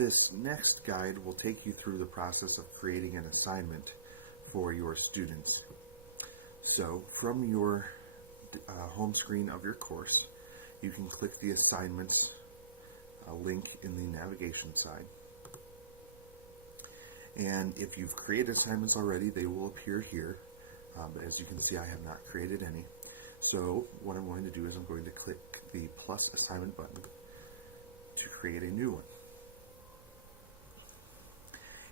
This next guide will take you through the process of creating an assignment for your students. So from your home screen of your course, you can click the assignments link in the navigation side. And if you've created assignments already, they will appear here. But as you can see, I have not created any. So what I'm going to do is I'm going to click the plus assignment button to create a new one.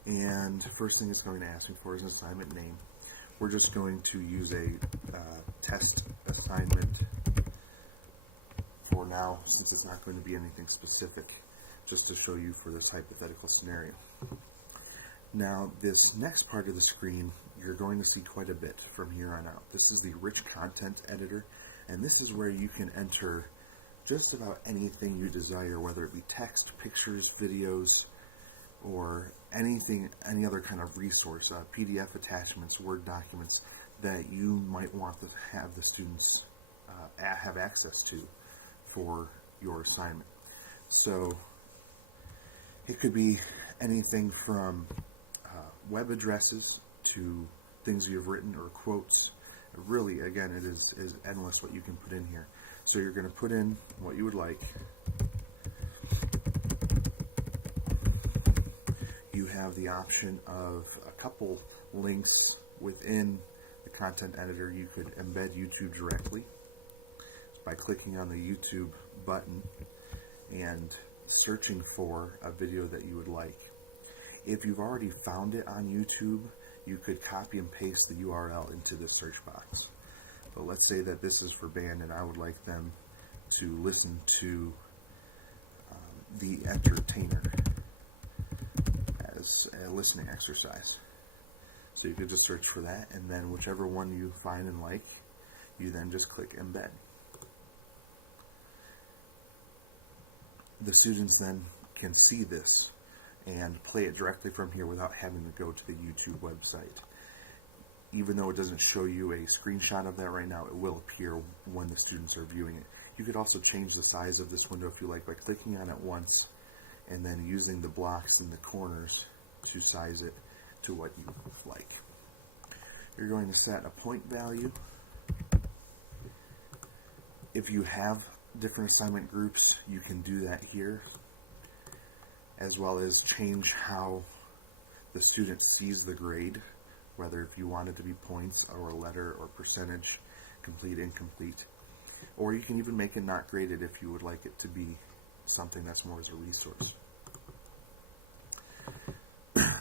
And first thing it's going to ask me for is an assignment name. We're just going to use a test assignment for now, since it's not going to be anything specific, just to show you for this hypothetical scenario. Now, this next part of the screen, you're going to see quite a bit from here on out. This is the Rich Content Editor, and this is where you can enter just about anything you desire, whether it be text, pictures, videos, or anything, any other kind of resource, PDF attachments, Word documents that you might want to have the students have access to for your assignment. So it could be anything from web addresses to things you've written or quotes. Really, again, it is endless what you can put in here. So you're going to put in what you would like. You have the option of a couple links within the content editor. You could embed YouTube directly by clicking on the YouTube button and searching for a video that you would like. If you've already found it on YouTube, you could copy and paste the URL into the search box. But let's say that this is for band and I would like them to listen to The Entertainer as a listening exercise. So you could just search for that, and then whichever one you find and like, you then just click embed. The students then can see this and play it directly from here without having to go to the YouTube website. Even though it doesn't show you a screenshot of that right now, it will appear when the students are viewing it. You could also change the size of this window if you like by clicking on it once and then using the blocks in the corners to size it to what you like. You're going to set a point value. If you have different assignment groups, you can do that here, as well as change how the student sees the grade, whether if you want it to be points or a letter or percentage, complete, incomplete. Or you can even make it not graded if you would like it to be something that's more as a resource.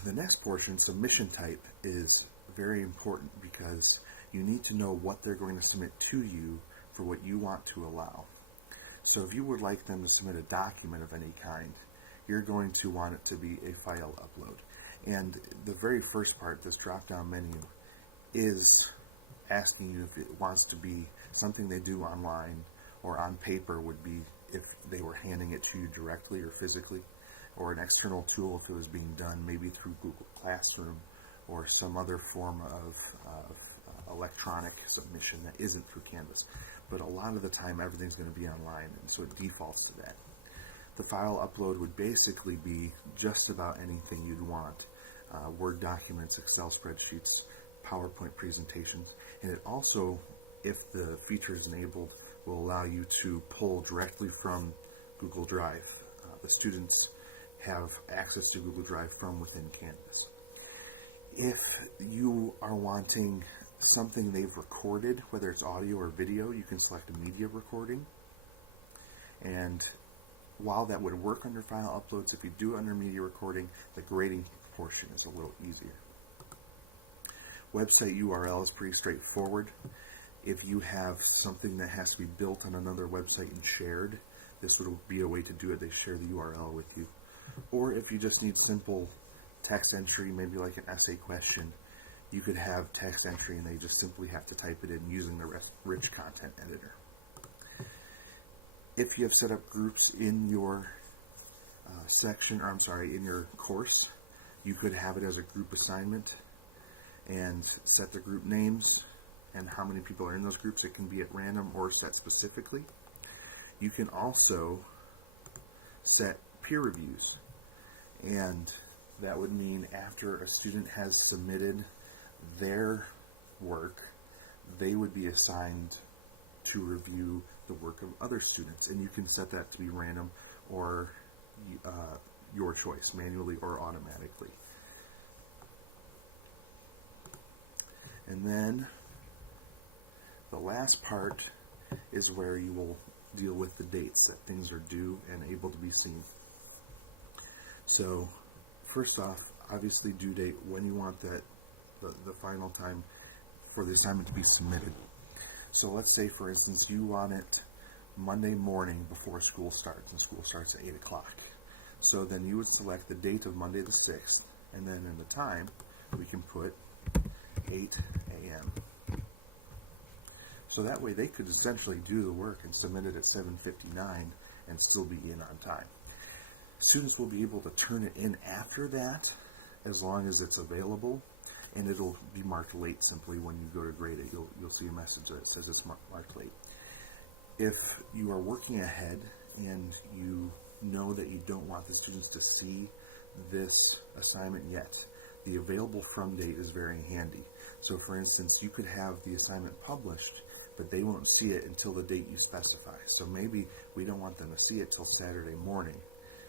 The next portion, submission type, is very important because you need to know what they're going to submit to you for what you want to allow. So if you would like them to submit a document of any kind, you're going to want it to be a file upload. And the very first part, this drop-down menu, is asking you if it wants to be something they do online or on paper, would be if they were handing it to you directly or physically, or an external tool if it was being done maybe through Google Classroom or some other form of electronic submission that isn't through Canvas. But a lot of the time everything's going to be online, and so it defaults to that. The file upload would basically be just about anything you'd want. Word documents, Excel spreadsheets, PowerPoint presentations, and it also, if the feature is enabled, will allow you to pull directly from Google Drive. The students have access to Google Drive from within Canvas. If you are wanting something they've recorded, whether it's audio or video, you can select a media recording. And while that would work under file uploads, if you do it under media recording, the grading portion is a little easier. Website URL is pretty straightforward. If you have something that has to be built on another website and shared, this would be a way to do it. They share the URL with you. Or if you just need simple text entry, maybe like an essay question, you could have text entry and they just simply have to type it in using the Rich Content Editor. If you have set up groups in your in your course, you could have it as a group assignment and set the group names and how many people are in those groups. It can be at random or set specifically. You can also set peer reviews, And that would mean after a student has submitted their work, they would be assigned to review the work of other students. And you can set that to be random or your choice, manually or automatically. And then the last part is where you will deal with the dates that things are due and able to be seen. So first off, obviously due date, when you want that, the final time for the assignment to be submitted. So let's say, for instance, you want it Monday morning before school starts, and school starts at 8 o'clock. So then you would select the date of Monday the 6th, and then in the time, we can put 8 a.m. So that way they could essentially do the work and submit it at 7:59 and still be in on time. Students will be able to turn it in after that as long as it's available, and it'll be marked late simply when you go to grade it. You'll see a message that says it's marked late. If you are working ahead and you know that you don't want the students to see this assignment yet, the available from date is very handy. So for instance, you could have the assignment published, but they won't see it until the date you specify. So maybe we don't want them to see it till Saturday morning,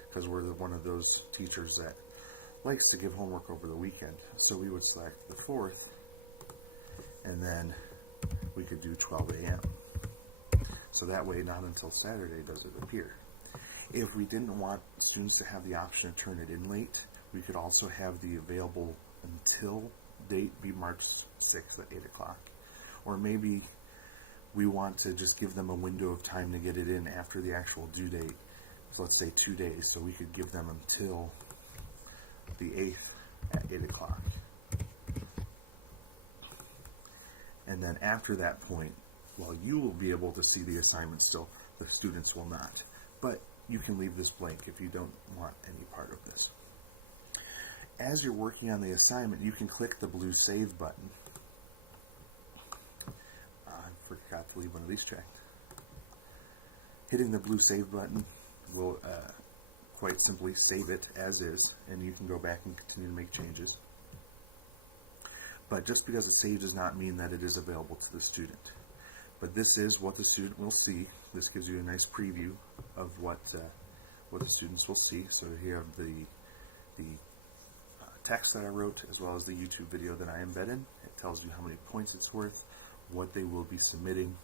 because we're one of those teachers that likes to give homework over the weekend. So we would select the 4th, and then we could do 12 a.m. So that way, not until Saturday does it appear. If we didn't want students to have the option to turn it in late, we could also have the available until date be March 6th at 8 o'clock. Or maybe we want to just give them a window of time to get it in after the actual due date. So let's say 2 days, so we could give them until the 8th at 8 o'clock. And then after that point, while you will be able to see the assignment still, the students will not. But you can leave this blank if you don't want any part of this. As you're working on the assignment, you can click the blue Save button. I forgot to leave one of these checked. Hitting the blue Save button will quite simply save it as is, and you can go back and continue to make changes. But just because it's saved does not mean that it is available to the student. But this is what the student will see. This gives you a nice preview of what the students will see. So here you have the text that I wrote, as well as the YouTube video that I embedded. It tells you how many points it's worth, what they will be submitting,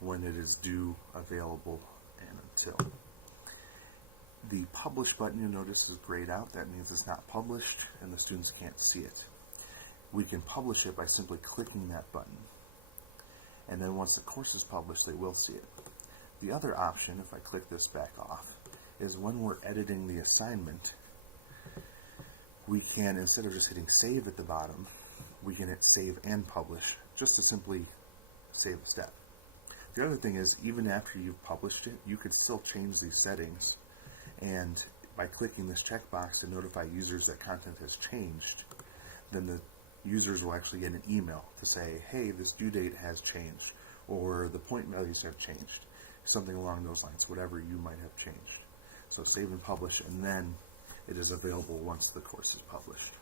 when it is due, available, and until. The Publish button, you'll notice, is grayed out. That means it's not published and the students can't see it. We can publish it by simply clicking that button. And then once the course is published, they will see it. The other option, if I click this back off, is when we're editing the assignment, we can, instead of just hitting Save at the bottom, we can hit Save and Publish, just to simply save a step. The other thing is, even after you've published it, you could still change these settings, and by clicking this checkbox to notify users that content has changed, then the users will actually get an email to say, hey, this due date has changed, or the point values have changed, something along those lines, whatever you might have changed. So save and publish, and then it is available once the course is published.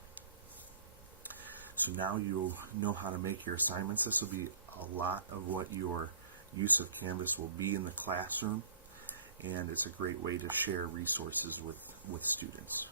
So now you know how to make your assignments. This will be a lot of what your use of Canvas will be in the classroom, and it's a great way to share resources with students.